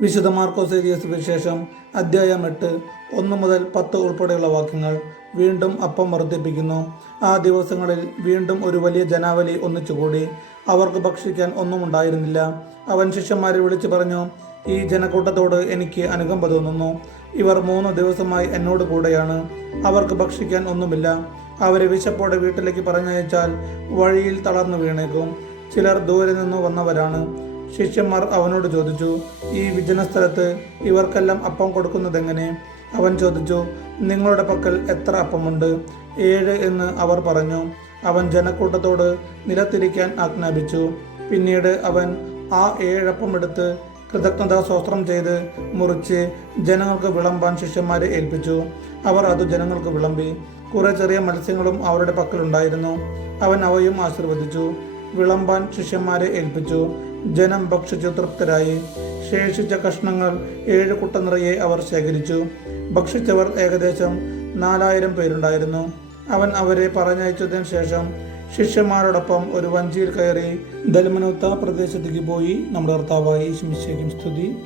വിശുദ്ധ മാർക്കോസ് എഴുതിയ സുവിശേഷം അധ്യായം എട്ട് ഒന്ന് മുതൽ പത്ത് ഉൾപ്പെടെയുള്ള വാക്യങ്ങൾ വീണ്ടും അപ്പം വർദ്ധിപ്പിക്കുന്നു. ആ ദിവസങ്ങളിൽ വീണ്ടും ഒരു വലിയ ജനാവലി ഒന്നിച്ചുകൂടി. അവർക്ക് ഭക്ഷിക്കാൻ ഒന്നും ഉണ്ടായിരുന്നില്ല. അവൻ ശിഷ്യന്മാരെ വിളിച്ചു പറഞ്ഞു ഈ ജനക്കൂട്ടത്തോട് എനിക്ക് അനുകമ്പ തോന്നുന്നു. ഇവർ മൂന്ന് ദിവസമായി എന്നോട് കൂടെയാണ്. അവർക്ക് ഭക്ഷിക്കാൻ ഒന്നുമില്ല. അവരെ വിശപ്പോടെ വീട്ടിലേക്ക് പറഞ്ഞയച്ചാൽ വഴിയിൽ തളർന്നു വീണേക്കും. ചിലർ ദൂരെ നിന്ന് വന്നവരാണ്. ശിഷ്യന്മാർ അവനോട് ചോദിച്ചു ഈ വിജന സ്ഥലത്ത് ഇവർക്കെല്ലാം അപ്പം കൊടുക്കുന്നതെങ്ങനെ? അവൻ ചോദിച്ചു നിങ്ങളുടെ പക്കൽ എത്ര അപ്പമുണ്ട്? ഏഴ് എന്ന് അവർ പറഞ്ഞു. അവൻ ജനക്കൂട്ടത്തോട് നിലത്തിരിക്കാൻ ആജ്ഞാപിച്ചു. പിന്നീട് അവൻ ആ ഏഴപ്പം എടുത്ത് കൃതജ്ഞതാ സ്വസ്ത്രം ചെയ്ത് മുറിച്ച് ജനങ്ങൾക്ക് വിളമ്പാൻ ശിഷ്യന്മാരെ ഏൽപ്പിച്ചു. അവർ അത് ജനങ്ങൾക്ക് വിളമ്പി. കുറെ ചെറിയ മത്സ്യങ്ങളും അവരുടെ പക്കലുണ്ടായിരുന്നു. അവൻ അവയും ആശീർവദിച്ചു. വിളമ്പാൻ ശിഷ്യന്മാരെ ഏൽപ്പിച്ചു. ജനം ഭക്ഷിച്ചു തൃപ്തരായി ശേഷിച്ച കഷ്ണങ്ങൾ ഏഴ് കുട്ട നിറയെ അവർ ശേഖരിച്ചു. ഭക്ഷിച്ചവർ ഏകദേശം നാലായിരം പേരുണ്ടായിരുന്നു. അവൻ അവരെ പറഞ്ഞയച്ചതിന് ശേഷം ശിഷ്യന്മാരോടൊപ്പം ഒരു വഞ്ചിയിൽ കയറി ദൽമനോത്ത പ്രദേശത്തേക്ക് പോയി. നമ്മുടെ കർത്താവായി ശിമിശേക്കും സ്തുതി.